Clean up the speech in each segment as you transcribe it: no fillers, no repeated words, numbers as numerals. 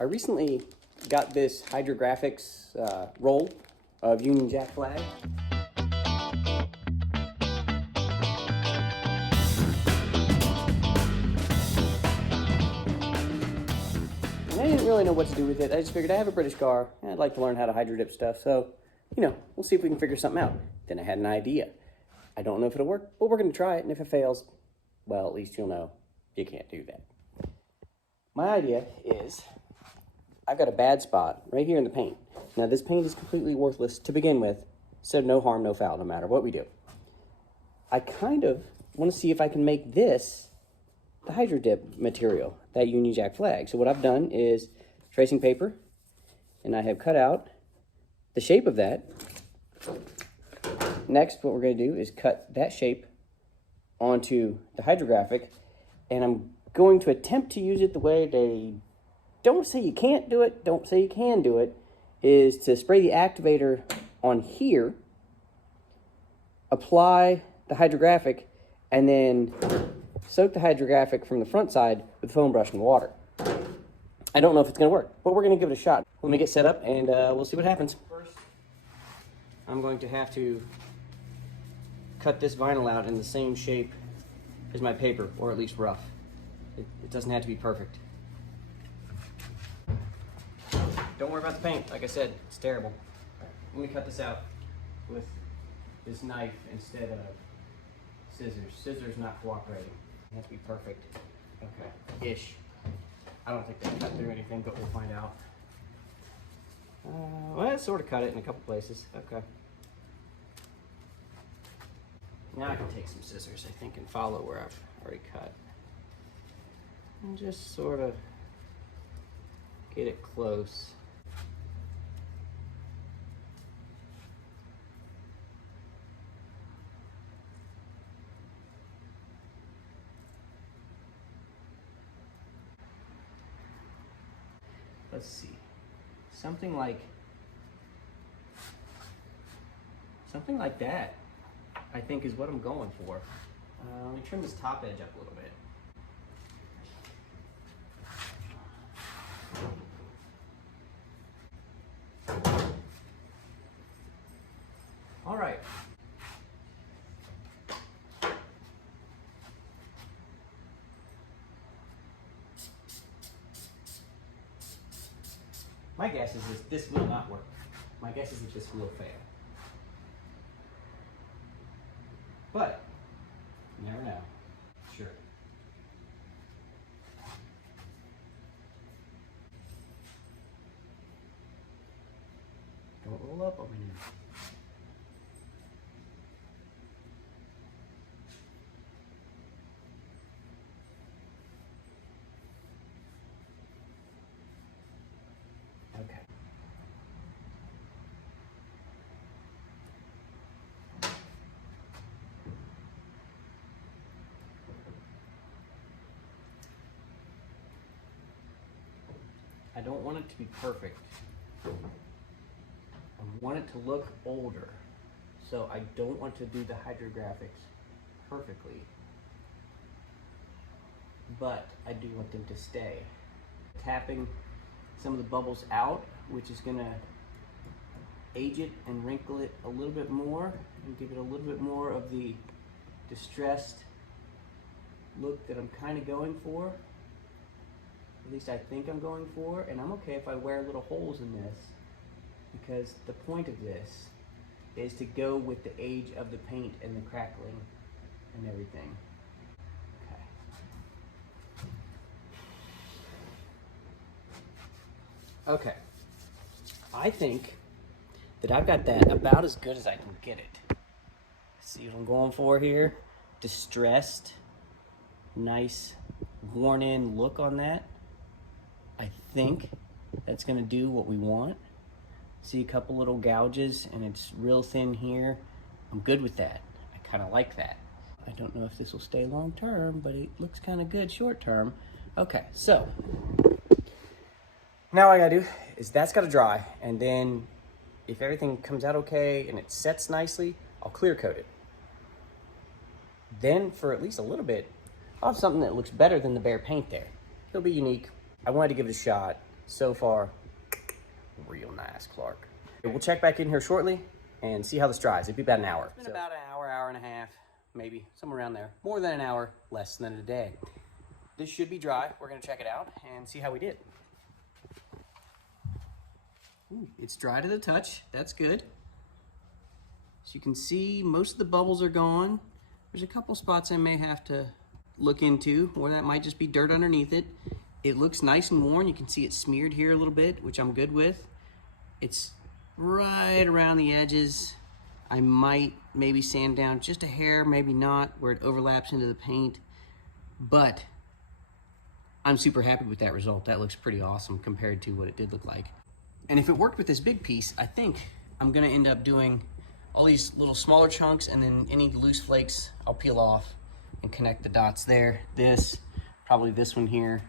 I recently got this hydrographics roll of Union Jack flag. And I didn't really know what to do with it. I just figured I have a British car and I'd like to learn how to hydrodip stuff. So, we'll see if we can figure something out. Then I had an idea. I don't know if it'll work, but we're going to try it. And if it fails, well, at least you'll know you can't do that. My idea is I've got a bad spot right here in the paint. Now this paint is completely worthless to begin with, so no harm, no foul, no matter what we do. I kind of want to see if I can make this the hydrodip material, that Union Jack flag. So what I've done is tracing paper, and I have cut out the shape of that. Next, what we're going to do is cut that shape onto the hydrographic, and I'm going to attempt to use it the way they don't say you can't do it, don't say you can do it, is to spray the activator on here, apply the hydrographic, and then soak the hydrographic from the front side with foam brush and water. I don't know if it's going to work, but we're going to give it a shot. Let me get set up and we'll see what happens. First, I'm going to have to cut this vinyl out in the same shape as my paper, or at least rough. It doesn't have to be perfect. Don't worry about the paint. Like I said, it's terrible. Let me cut this out with this knife instead of scissors. Scissors not cooperating. It has to be perfect. Okay, ish. I don't think they cut through anything, but we'll find out. Well, I sort of cut it in a couple places. Okay. Now I can take some scissors, I think, and follow where I've already cut. And just sort of get it close. Let's see, something like that, I think, is what I'm going for. Let me trim this top edge up a little bit. All right. My guess is this will not work. My guess is that this will fail. But you never know. Sure. Don't roll up over here. Okay. I don't want it to be perfect. I want it to look older. So I don't want to do the hydrographics perfectly. But I do want them to stay. Tapping some of the bubbles out, which is gonna age it and wrinkle it a little bit more and give it a little bit more of the distressed look that I'm kind of going for. At least I think I'm going for, and I'm okay if I wear little holes in this, because the point of this is to go with the age of the paint and the crackling and everything. Okay, I think that I've got that about as good as I can get it. See what I'm going for here? Distressed, nice, worn in look on that. I think that's gonna do what we want. See a couple little gouges and it's real thin here. I'm good with that. I kinda like that. I don't know if this will stay long term, but it looks kinda good short term. Okay, so now all I gotta do is that's gotta dry, and then if everything comes out okay and it sets nicely, I'll clear coat it. Then for at least a little bit, I'll have something that looks better than the bare paint there. It'll be unique. I wanted to give it a shot. So far, real nice, Clark. We'll check back in here shortly and see how this dries. It'd be about an hour. It's been about an hour, hour and a half, maybe, somewhere around there. More than an hour, less than a day. This should be dry. We're gonna check it out and see how we did. Ooh, it's dry to the touch, that's good. So you can see most of the bubbles are gone. There's a couple spots I may have to look into, or that might just be dirt underneath it. It looks nice and worn. You can see it smeared here a little bit, which I'm good with. It's right around the edges. I might maybe sand down just a hair, maybe not, where it overlaps into the paint. But I'm super happy with that result. That looks pretty awesome compared to what it did look like. And if it worked with this big piece, I think I'm gonna end up doing all these little smaller chunks, and then any loose flakes I'll peel off and connect the dots there. This, probably this one here,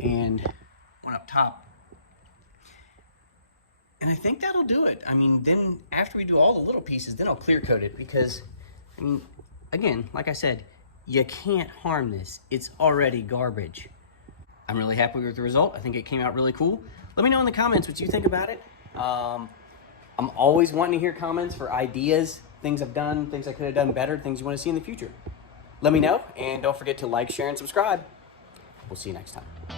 and one up top. And I think that'll do it. I mean, then after we do all the little pieces, then I'll clear coat it, because, I mean, again, like I said, you can't harm this. It's already garbage. I'm really happy with the result. I think it came out really cool. Let me know in the comments what you think about it. I'm always wanting to hear comments for ideas, things I've done, things I could have done better, things you want to see in the future. Let me know, and don't forget to like, share, and subscribe. We'll see you next time.